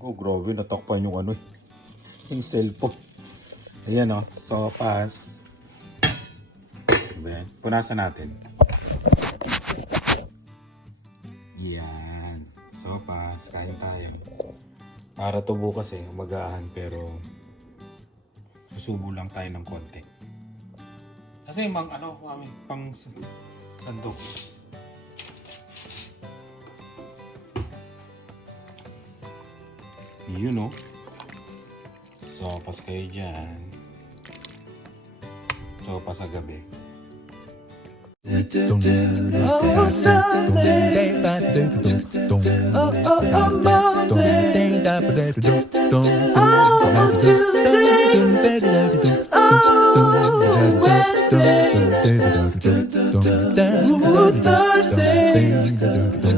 Oh, grabe, natakpan yung ano eh. Yung cellphone. Ayan o, oh, sopas. Ayan, punasan natin. Yan, sopas, kain tayo. Para to bukas eh, umagahan pero susubo lang tayo ng konti. Kasi mang ano, mami, pang s- sandok. Yun oh. Sopas kayo dyan. Sopas sa gabi. Pag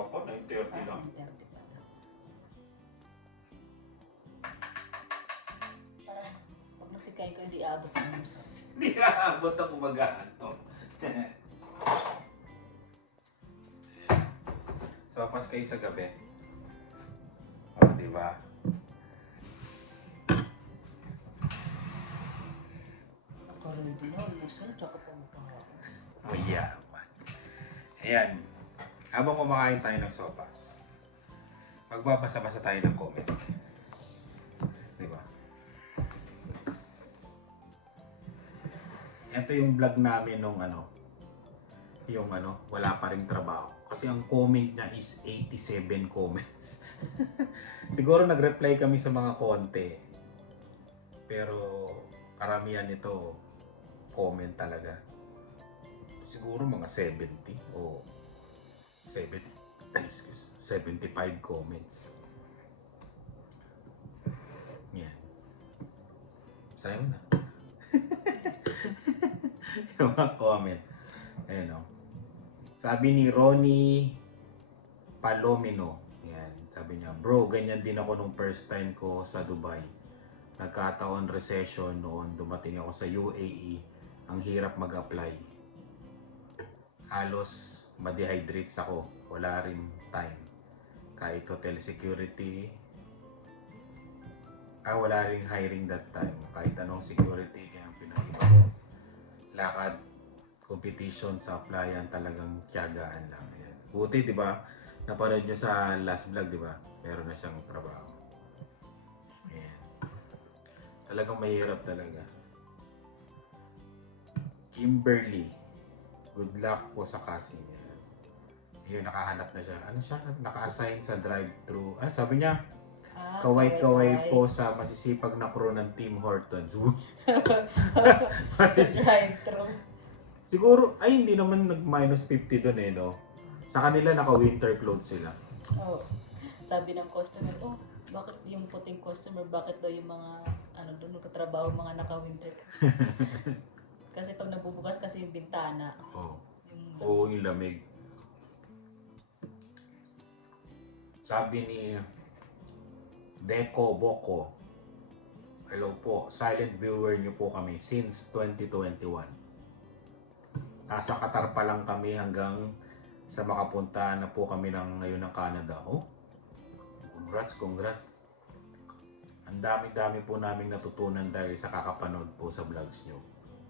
wala pa, 9.30 lang. Parang pag nagsikain ko, hindi aabot ng musa. Hindi aabot ang to. Sopas kayo sa gabi. O, di ba? Parang hindi na, musa, tsaka pa mukha. Mayaman. Ayan. Habang kumakain tayo ng sopas, magbabasa-basa tayo ng comment. Di ba? Ito yung vlog namin nung ano, yung ano, wala pa rin trabaho. Kasi ang comment niya is 87 comments. Siguro nag-reply kami sa mga konti. Pero karamihan nito comment talaga siguro mga 70 o 7 ay, excuse, 75 comments. Yan. Sayo na. yung mga comment. Ayan o. Sabi ni Ronnie Palomino. Yan. Sabi niya, bro, ganyan din ako nung first time ko sa Dubai. Nagkataon recession noon. Dumating ako sa UAE. Ang hirap mag-apply halos ma-dehydrates ako. Wala rin time. Kahit hotel security, ah, wala rin hiring that time. Kahit anong security, kaya ang pinaiba ko. Lakad, competition sa applyan, talagang tiyagaan lang. Ayan. Buti, di ba? Napanood nyo sa last vlog, di ba? Meron na siyang trabaho. Ayan. Talagang mahirap talaga. Kimberly. Good luck po sa casting niya. Yun, nakahanap na siya. Ano siya? Naka-assign sa drive-thru. Ano sabi niya? Ah, Kaway-kaway po sa masisipag na crew ng Team Hortons. Sa drive-thru. Siguro, ay hindi naman nag-minus 50 doon eh, no? Sa kanila naka-winter clothes sila. Oh. Sabi ng customer, oh, bakit yung puting customer, bakit daw yung mga, ano doon, nagtatrabaho, mga naka-winter. kasi pag nabubukas kasi yung bintana, Oo. yung, Oo, yung lamig. Sabi ni Deco Boko, Hello po, silent viewer niyo po kami since 2021. Nasa Qatar pa lang kami hanggang sa makapunta na po kami ng ngayon ng Canada. Oh, congrats, congrats. Ang dami-dami po namin natutunan dahil sa kakapanood po sa vlogs niyo.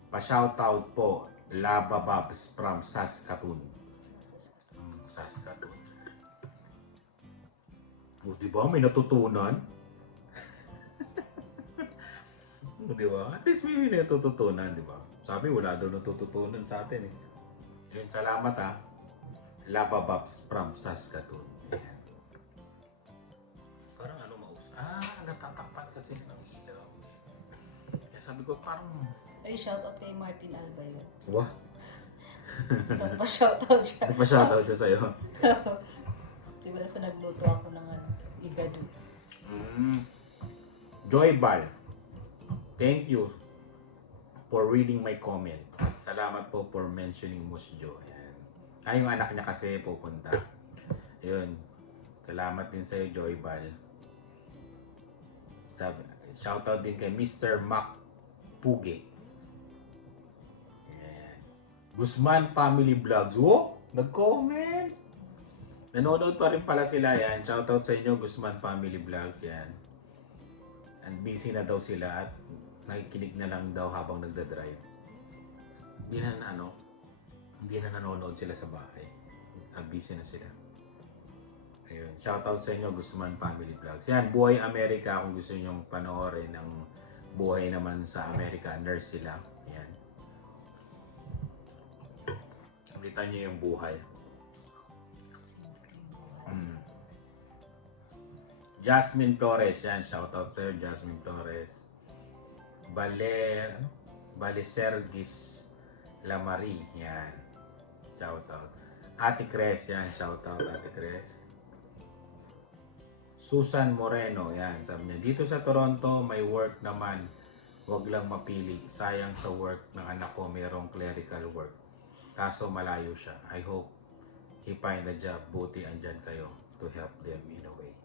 Pa-shoutout po, Lava Babs from Saskatoon. Saskatoon. O, di ba? May natutunan. o, di ba? At least may natututunan, di ba? Sabi, wala daw natututunan sa atin eh. Yun, salamat ha. Lava Babs from Saskatoon. Ayan. Parang ano maus. Ah, natatakpan kasi ng ilaw. Kaya sabi ko, parang... ay, shout out kay Martin Albayo. Wah, Nagpa-shout out siya. nagpa-shoutout siya sa'yo. Siguro sa nagluto ako ng ano, igado. Mm. Joy Bal, thank you for reading my comment. At salamat po for mentioning Mus Jo. Ayan. Ah, yung anak niya kasi pupunta. Yun. Salamat din sa'yo, Joy Bal. Sabi, Shoutout din kay Mr. Mac Puge. Guzman Family Vlogs. Oh, nag-comment. Nanonood pa rin pala sila yan. Shoutout sa inyo, Guzman Family Vlogs. Yan. And busy na daw sila at nakikinig na lang daw habang nagda-drive. Hindi na ano, hindi na nanonood sila sa bahay. Ah, busy na sila. Ayun. Shoutout sa inyo, Guzman Family Vlogs. Yan, Buhay Amerika kung gusto niyo panoorin ng buhay naman sa Amerika. Nurse sila. Yan. Ulitan niyo yung buhay. Jasmine Flores, yan. Shoutout sa'yo, Jasmine Flores. Bale, ano? Bale Sergis Lamari, yan. Shoutout. Ate Cres, yan. Shoutout, Ate Cres. Susan Moreno, yan. Sabi niya, dito sa Toronto, may work naman. Huwag lang mapili. Sayang sa work ng anak ko, mayroong clerical work. Kaso malayo siya. I hope he find a job. Buti andyan kayo to help them in a way.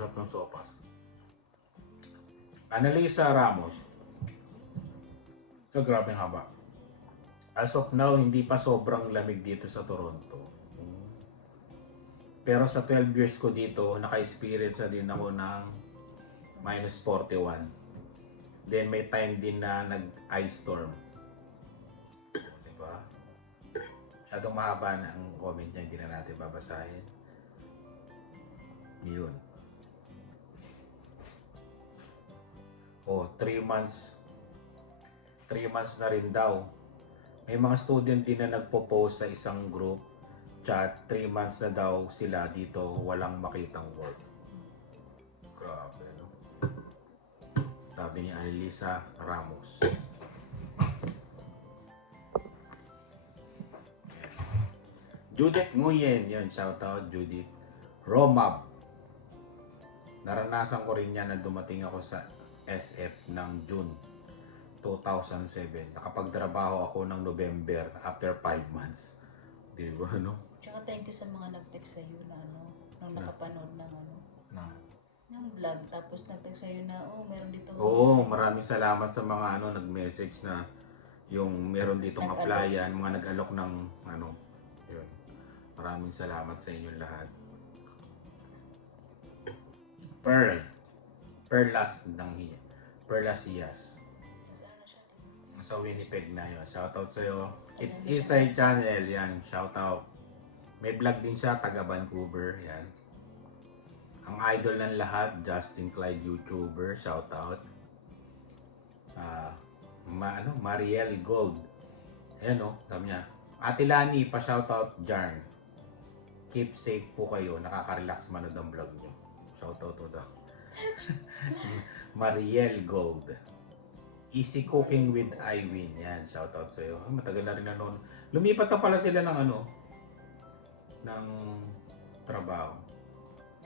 Sarap ng sopas. Annalisa Ramos. Ito grabe haba. As of now, hindi pa sobrang lamig dito sa Toronto. Pero sa 12 years ko dito, naka-experience na din ako ng minus 41. Then may time din na nag-ice storm. Diba? Masyadong mahaba na ang comment niya, hindi na natin babasahin. Yun. Oh, 3 months. 3 months na rin daw. May mga student din na nagpo-post sa isang group chat, 3 months na daw sila dito, walang makitang work. Grabe, no? Sabi ni Annalisa Ramos. Judith Nguyen, yun, shoutout Judith. Romab. Naranasan ko rin yan na dumating ako sa SF ng June 2007. Nakapagtrabaho ako ng November after 5 months. Di ba, no? Tsaka thank you sa mga nag-text sa'yo na ano, nung Na. nakapanood ng ano, Na. ng vlog. Tapos nag-text sa'yo na, oh, meron dito. Oo, maraming salamat sa mga ano nag-message na yung meron ditong Nag-alok. applyan, mga nag-alok ng ano, yun. Maraming salamat sa inyo lahat. Pearl. Perlas ng hiya. Perlas Iyas. Sa Winnipeg na yun. Shoutout sa'yo. It's a channel, yan. Shoutout. May vlog din siya, taga Vancouver, yan. Ang idol ng lahat, Justin Clyde YouTuber, shoutout. Ah, ma ano, Mariel Gold. Ayan o, sabi niya. Ate Lani, pa-shoutout Jarn. Keep safe po kayo, nakaka-relax manood ang vlog niyo. Shoutout to daw. Mariel Gold. Easy Cooking with Iwin. Yan, shoutout sa iyo. matagal na rin na noon. Lumipat na pala sila ng ano, ng trabaho,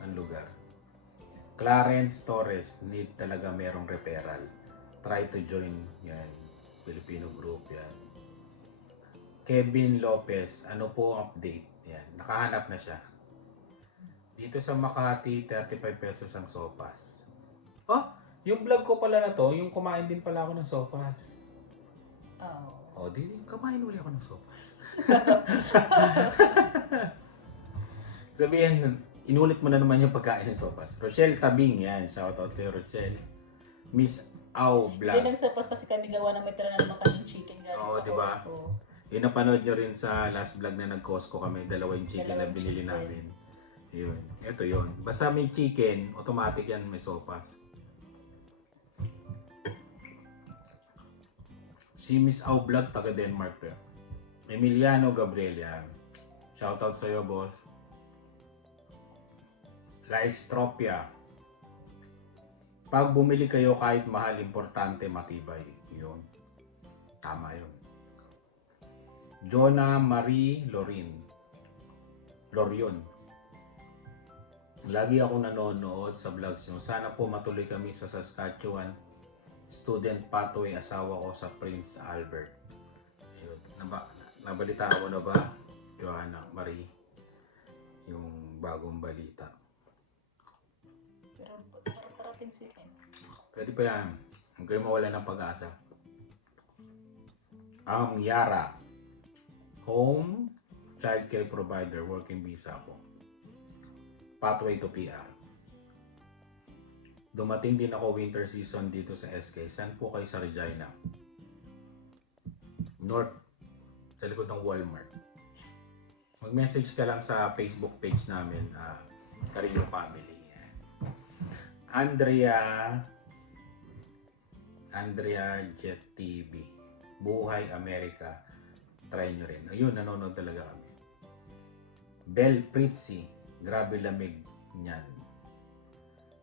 ng lugar. Clarence Torres, need talaga merong referral. Try to join yan. Filipino group yan. Kevin Lopez, ano po update? Yan, nakahanap na siya. Dito sa Makati, 35 pesos ang sopas. Oh, yung vlog ko pala na to, yung kumain din pala ako ng sopas. Oh. O, di, kumain uli ako ng sopas. Sabihin, inulit mo na naman yung pagkain ng sopas. Rochelle Tabing, yan. Shoutout sa'yo, Rochelle. Miss Au Hindi Vlog. nagsapas kasi kami gawa ng may tira na naman kaming chicken galing Oo, sa di ba? Costco. Yung napanood nyo rin sa last vlog na nag-Costco kami, dalawa yung chicken na Dalawang binili chicken. namin. Yun. Ito yun. Basta may chicken, automatic yan may sopas. Si Miss Au Vlog, taga Denmark pa. Emiliano Gabriel yan. Shoutout sa'yo, boss. Laistropia. Pag bumili kayo kahit mahal, importante matibay. Yun. Tama yun. Jonah Marie Lorin. Lorion. Lagi ako nanonood sa vlogs nyo. Sana po matuloy kami sa Saskatchewan. Student pathway asawa ko sa Prince Albert. Ayun. Naba, nabalita ko na ba? Johanna Marie. Yung bagong balita. second second. Pwede pa yan. Huwag kayo mawala ng pag-asa. Ang Yara. Home Child Care Provider. Working visa po. Pathway to PR. Dumating din ako winter season dito sa SK. Saan po kayo sa Regina? North. Sa likod ng Walmart. Mag-message ka lang sa Facebook page namin. Uh, Carillo Family. Andrea Andrea Jet TV. Buhay Amerika. Try nyo rin. Ayun, nanonood talaga kami. Bel Pritzi. Grabe lamig niyan.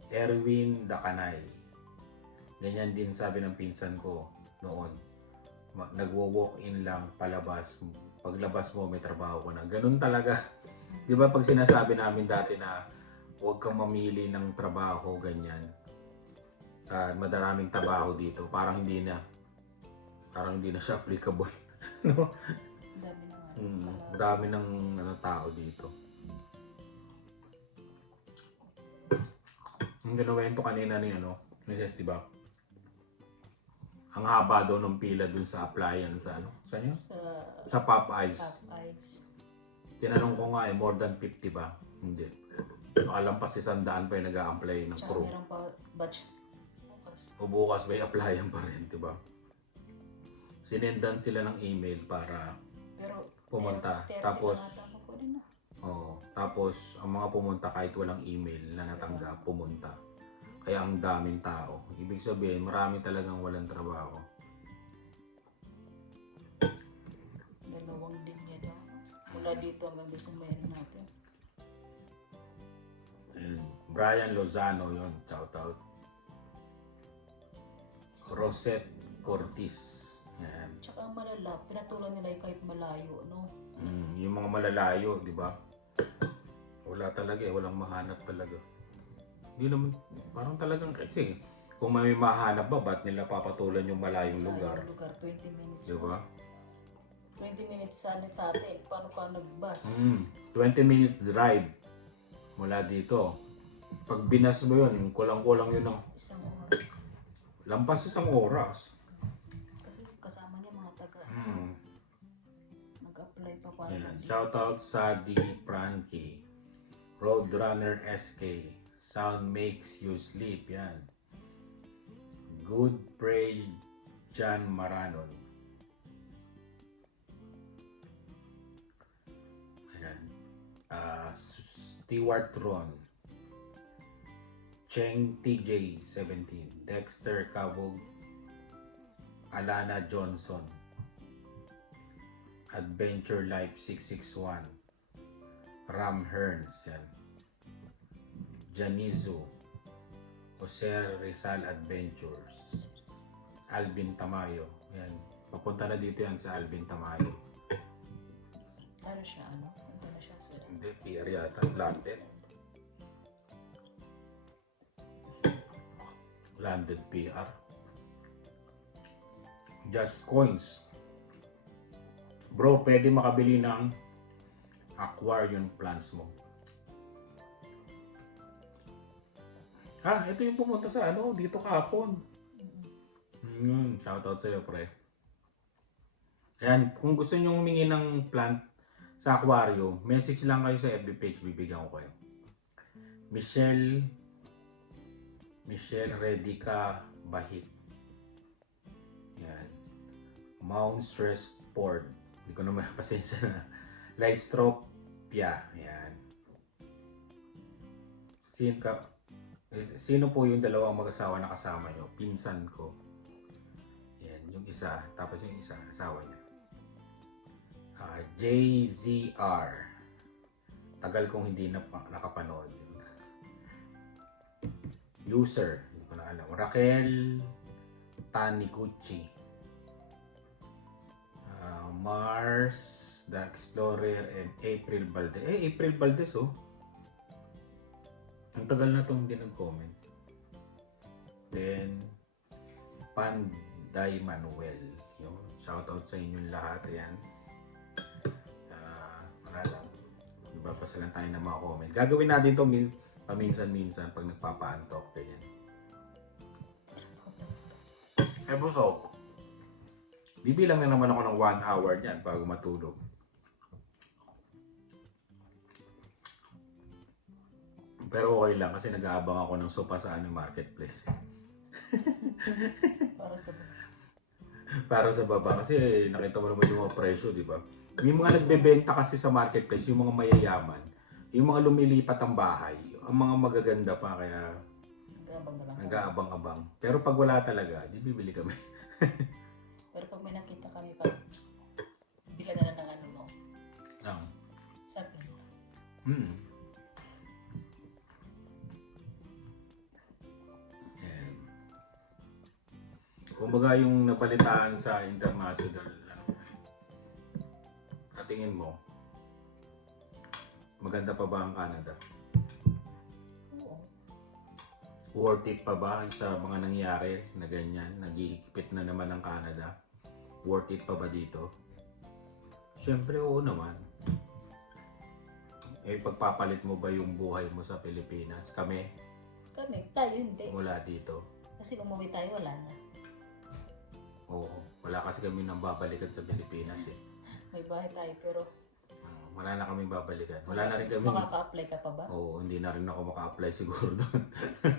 Erwin Dakanay. Ganyan din sabi ng pinsan ko noon. Ma- Nagwo-walk-in lang palabas. Paglabas mo, may trabaho ko na. Ganun talaga. Di ba pag sinasabi namin dati na huwag kang mamili ng trabaho, ganyan ah madaraming trabaho dito. Parang hindi na parang hindi na siya applicable. no? Dami nga. Mm, dami ng ano, tao dito. Ang kinuwento kanina ni ano, ni Ses, di ba? Ang haba daw ng pila dun sa appliance sa ano? Saan yun? Sa Sa Popeyes. top eyes. Tinanong ko nga eh, more than 50 ba? Hindi. Nakalampas si Sandaan pa yung nag-a-apply ng Tsaka crew. meron pa batch. Bukas. o bukas may applyan pa rin, di ba? Sinendan sila ng email para Pero Pumunta. pero 30 Tapos, na ata din na. Oh, tapos ang mga pumunta kahit walang email na natanggap, pumunta. Kaya ang daming tao. Ibig sabihin, marami talagang walang trabaho. Dalawang linya daw. Mula dito hanggang doon sa meron natin. Mm. Brian Lozano yon shout out. Rosette Cortis. Yan. Tsaka ang malala, pinatulan nila yung kahit malayo, no? Mm, yung mga malalayo, di ba? Wala talaga eh, walang mahanap talaga. Hindi naman, parang talagang kasi, kung may mahanap ba, ba't nila papatulan yung malayong lugar? Malayong lugar, 20 minutes. Di ba? 20 minutes sa, sa atin. Paano ka nag-bus? Mm, 20 minutes drive mula dito. Pag binas mo yun, kulang-kulang yun ng Isang oras. lampas isang oras. Kasi kasama niya mga taga. Mm. Nag-apply pa para Yan. mag- Shoutout sa D. Frankie. Roadrunner SK. Sound makes you sleep. Yan. Good Pray John Maranon. Ayan. Ah, Stewart Ron. Cheng TJ 17. Dexter Cabog. Alana Johnson. Adventure Life 661 Ram Hearns yan. Janizo Jose Rizal Adventures Alvin Tamayo yan. Papunta na dito yan sa Alvin Tamayo. Ano siya, ano? Ano na siya sila? hindi PR yata landed landed PR Just Coins. Bro, pwede makabili ng aquarium plants mo. Ah, ito yung pumunta sa ano, dito kahapon. Hmm, shoutout sa'yo, pre. Ayan, kung gusto nyo humingi ng plant sa aquarium, message lang kayo sa FB page, bibigyan ko kayo. Michelle Michelle Redica Bahit. Yan. Mount Stress Port. Hindi ko naman pasensya na. Lystropia. Yan. Sino, ka, sino po yung dalawang mag-asawa na kasama nyo? Pinsan ko. Yan, yung isa. Tapos yung isa, asawa niya. Ah, JZR. Tagal kong hindi na nakapanood. User. Hindi ko na alam. Raquel Taniguchi. Ah, Mars, The Explorer, and April Valdez. Eh, April Valdez, oh. Ang tagal na itong hindi nag-comment. Then, Panday Manuel. Yung shoutout sa inyong lahat. Yan. Ah, wala lang. Iba pa lang tayo na mga comment. Gagawin natin to min paminsan-minsan pag nagpapaantok. Ganyan. Eh, busog. Bibilang na naman ako ng one hour niyan bago matulog. Pero okay lang kasi nag-aabang ako ng sopa sa ano, marketplace. Para sa Para sa baba kasi nakita mo naman yung mga presyo, di ba? Yung mga nagbebenta kasi sa marketplace, yung mga mayayaman, yung mga lumilipat ang bahay, ang mga magaganda pa kaya nag-aabang-abang. Pero pag wala talaga, di bibili kami. Pero pag may nakita kami pa, bila na lang ng ano mo. Ang, Sabi, hmm. Kumbaga yung nabalitaan sa international, ano, katingin mo, maganda pa ba ang Canada? oo. Worth it pa ba sa mga nangyari na ganyan? Nagihigpit na naman ang Canada? Worth it pa ba dito? Siyempre oo naman. Eh pagpapalit mo ba yung buhay mo sa Pilipinas? Kami, Kami, tayo hindi. mula dito. Kasi kung umuwi tayo, wala na. Oo. Wala kasi kami nang babalikan sa Pilipinas eh. May bahay tayo, pero Ah, Wala na kami babalikan. Wala na rin kami. makaka-apply ka pa ba? Oo, hindi na rin ako maka-apply siguro doon.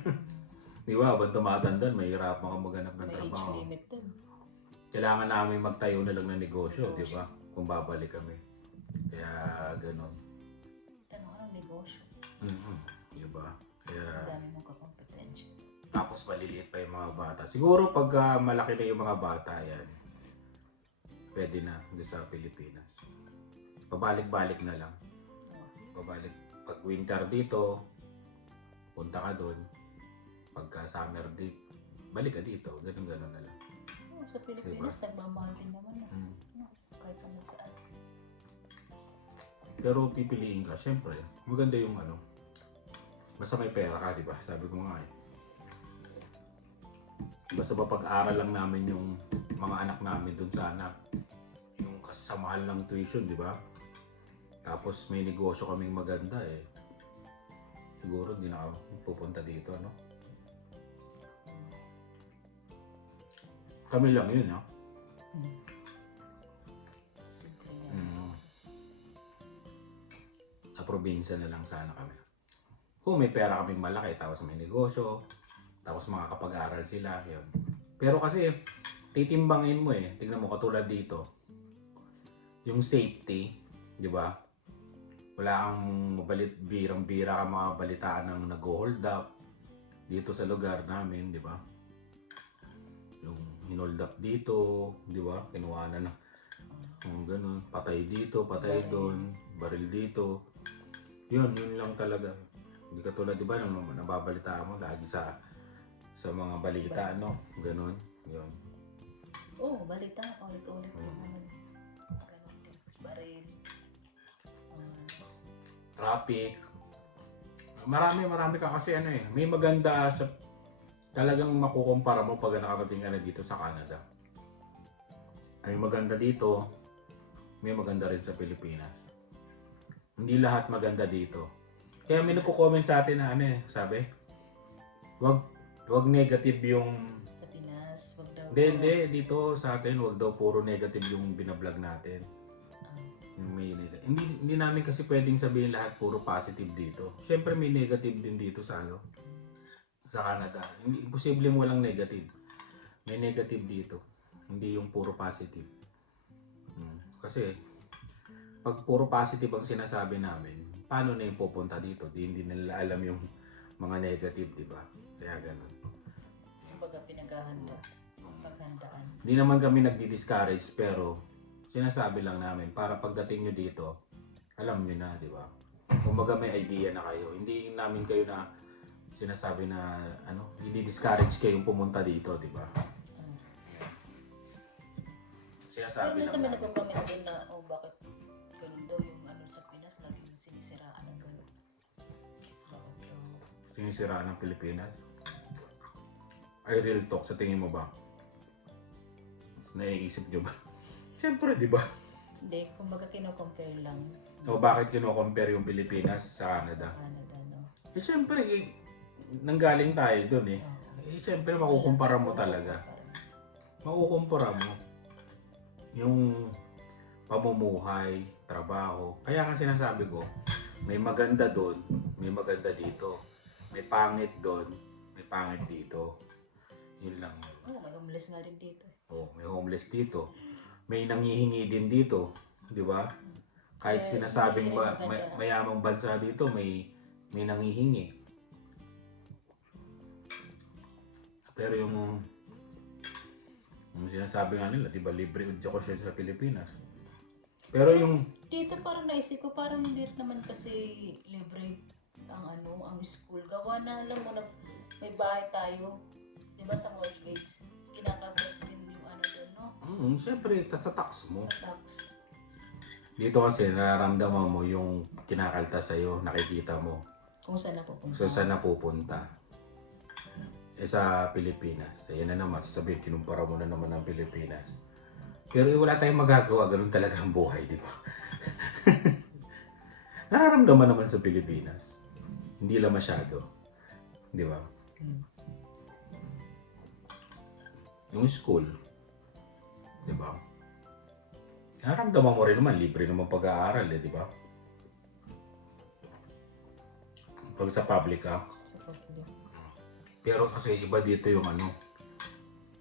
Di ba, habang tumatanda, mahirap ako maghanap ng May age trabaho. limit dun. kailangan namin magtayo na lang ng negosyo, di ba? Kung babalik kami. Kaya ganun. Tanong ano, negosyo. Mhm. Di ba? Ang Kaya dami mong kakompetensya. Tapos maliliit pa yung mga bata. Siguro pag ah, malaki na yung mga bata, yan. Pwede na doon sa Pilipinas. Pabalik-balik na lang. Pabalik. Pag winter dito, punta ka doon. Pagka summer dito, balik ka dito. Ganun-ganun na lang. Oh, sa Pilipinas, nagmamahal din naman na. Mm. Kahit ano saan. Pero pipiliin ka, syempre, maganda yung ano, basta may pera ka, di ba? Sabi ko nga eh. Basta mapag-aral lang namin yung mga anak namin dun sana. Yung kasamahal ng tuition, di ba? Tapos may negosyo kaming maganda eh. Siguro hindi na pupunta dito, no? Kami lang yun, ha? Mm. Sa probinsya na lang sana kami. Kung may pera kaming malaki, tapos may negosyo, tapos makakapag-aral sila, yun. Pero kasi, titimbangin mo eh. Tignan mo, katulad dito. Yung safety, di ba? Wala kang mabalit, birang-bira ka mga balitaan ng nag-hold up dito sa lugar namin, di ba? Yung hinold up dito, di ba? Kinuha na ng yung ganun, patay dito, patay doon, baril dito. Yun, yun lang talaga. Hindi katulad, di ba, nung nababalitaan mo lagi sa sa mga balita, no? Ganun, yun. Oo, oh, balita na paulit-ulit Mm. naman. Ganun din. Baril. Ah, Traffic. Marami, marami ka kasi ano eh. May maganda sa talagang makukumpara mo pag nakarating ka na dito sa Canada. May maganda dito, may maganda rin sa Pilipinas. Hindi lahat maganda dito. Kaya may nagko-comment sa atin na ano eh, sabi, wag wag negative yung sa Pinas, wag daw. hindi, hindi, dito sa atin, wag daw puro negative yung binablog natin. Ah, Yung may neg- hindi, hindi namin kasi pwedeng sabihin lahat puro positive dito. Siyempre may negative din dito sa ano sa Canada. Hindi imposibleng walang negative. May negative dito. Hindi yung puro positive. Hmm. Kasi pag puro positive ang sinasabi namin, paano na yung pupunta dito? Di hindi nila alam yung mga negative, di ba? Kaya ganun. Yung baga pinaghahanda. Paghandaan. Hindi naman kami nagdi-discourage pero sinasabi lang namin para pagdating nyo dito, alam nyo na, di ba? Kumbaga may idea na kayo. Hindi namin kayo na sinasabi na ano, hindi discourage kayong pumunta dito, di ba? Sinasabi minsan lang may namin. nagko-comment din na, oh bakit ganun daw yung ano sa Pinas, laging sinisiraan ng ganun. Bakit daw? Sinisiraan ng Pilipinas. Ay, real talk, sa tingin mo ba? Naiisip nyo ba? Siyempre, di ba? Hindi, kumbaga kino-compare lang. O bakit kino-compare yung Pilipinas sa Canada? Canada, no? Eh, siyempre, eh, nanggaling tayo dun eh. Eh, siyempre, makukumpara mo talaga. Makukumpara mo yung pamumuhay, trabaho. Kaya nga sinasabi ko, may maganda doon, may maganda dito. May pangit doon, may pangit dito. Yun lang yun. Oh, may homeless nga rin dito. Oh, may homeless dito. May nangihingi din dito, di ba? Kahit Eh, sinasabing hindi ba, rin may, maganda. mayamang bansa dito, may may nangihingi. Pero yung yung sinasabi nga nila, di ba, libre education sa Pilipinas. Pero yung, Dito parang naisip ko, parang hindi rin naman kasi libre ang ano, ang school. Gawa na, alam mo na, may bahay tayo. Di ba sa mortgage? Kinakatas din yung ano doon, no? mm, siyempre, tas sa tax mo. Sa tax. Dito kasi, nararamdaman mo yung kinakalta sa'yo, nakikita mo. Kung saan napupunta. So, saan napupunta? Eh, sa Pilipinas. Ayan na naman, sabihin, kinumpara mo na naman ang Pilipinas. Pero eh, wala tayong magagawa, ganun talaga ang buhay, di ba? Nararamdaman naman sa Pilipinas. Hindi lang masyado. Di ba? Hmm. Yung school. Di ba? Nararamdaman mo rin naman, libre naman pag-aaral, eh, di ba? Pag sa public, ah, Sa public. Pero kasi iba dito yung ano,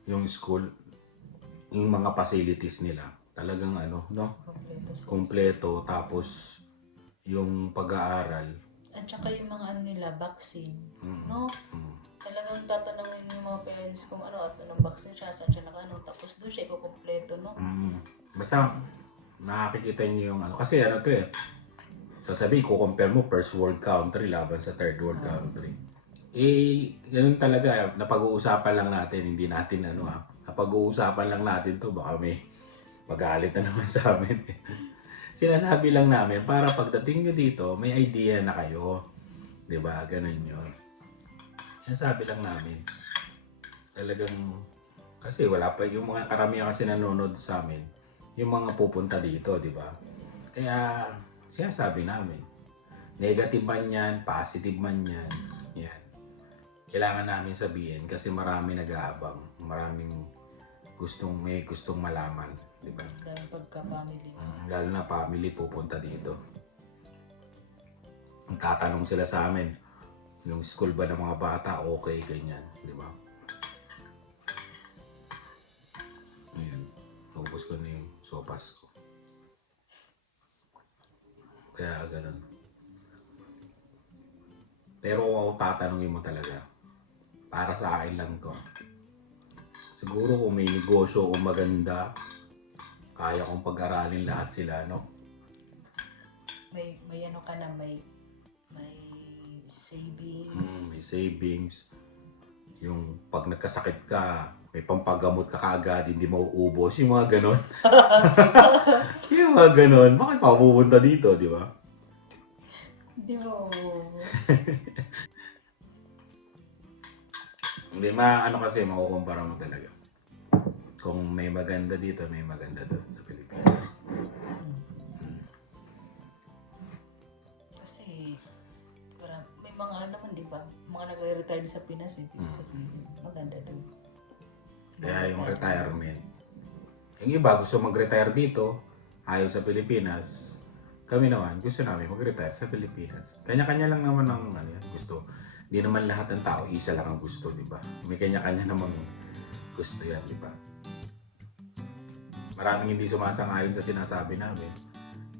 yung school, yung mga facilities nila. Talagang ano, no? Kompleto. tapos yung pag-aaral. At saka yung mga ano nila, vaccine. Mm, No? mm. Talagang tatanungin yung mga parents kung ano at anong vaccine siya, saan siya nakano. Tapos doon siya ikukompleto, no? Mm. Basta nakikita niyo yung ano. Kasi ano to eh. Sasabihin ko, compare mo first world country laban sa third world Ah. country. Eh, ganun talaga. Napag-uusapan lang natin. Hindi natin ano ah. Napag-uusapan lang natin to. Baka may magalit na naman sa amin. Sinasabi lang namin para pagdating nyo dito, may idea na kayo. 'Di ba Ganun yun. Sinasabi lang namin. Talagang kasi wala pa yung mga karamihan kasi nanonood sa amin yung mga pupunta dito, di ba? Kaya sinasabi namin, negative man yan, positive man yan, yan. Kailangan namin sabihin kasi marami nag-aabang, maraming gustong may gustong malaman, di ba? Dahil pagka-family. Mm, lalo na family pupunta dito. Ang tatanong sila sa amin, yung school ba ng mga bata, okay, ganyan, di ba? Ayun, naubos ko na yung sopas ko. Kaya ganun. Pero ako tatanungin mo talaga, para sa akin lang to. Siguro kung may negosyo kung maganda, kaya kong pag-aralin lahat sila, no? May, may ano ka na, may saving. Mm, may savings. Yung pag nagkasakit ka, may pampagamot ka kaagad, hindi mauubos. Yung mga ganon. yung mga ganon. Bakit pa pupunta dito, di ba? Di ba? Hindi, ma, ano kasi, makukumpara mo talaga. Kung may maganda dito, may maganda doon sa Pilipinas. Mga ano naman, di ba? Mga nagre-retire sa Pinas, eh. Mm. Sa Pinas. Maganda doon. Kaya yung retirement. Yung iba gusto mag-retire dito, ayaw sa Pilipinas. Kami naman, gusto namin mag-retire sa Pilipinas. Kanya-kanya lang naman ang ano yan, gusto. Hindi naman lahat ng tao, isa lang ang gusto, di ba? May kanya-kanya namang gusto yan, di ba? Maraming hindi sumasang-ayon sa sinasabi namin.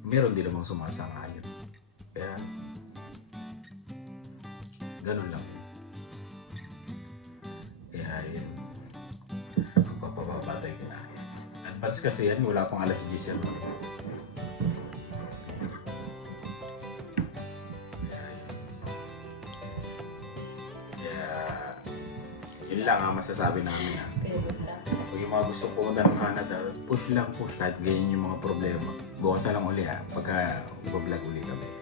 Meron din namang sumasang-ayon. Kaya, ganun lang. Kaya yun magpapabatay ka na. Advance kasi yan, wala pang alas 10 yan. Yun. Lang ang masasabi namin ha. Kung yung mga gusto pumunta ng Canada, push lang push kahit ganyan yung mga problema. Bukas na lang uli ha, pagka ibablog uli kami.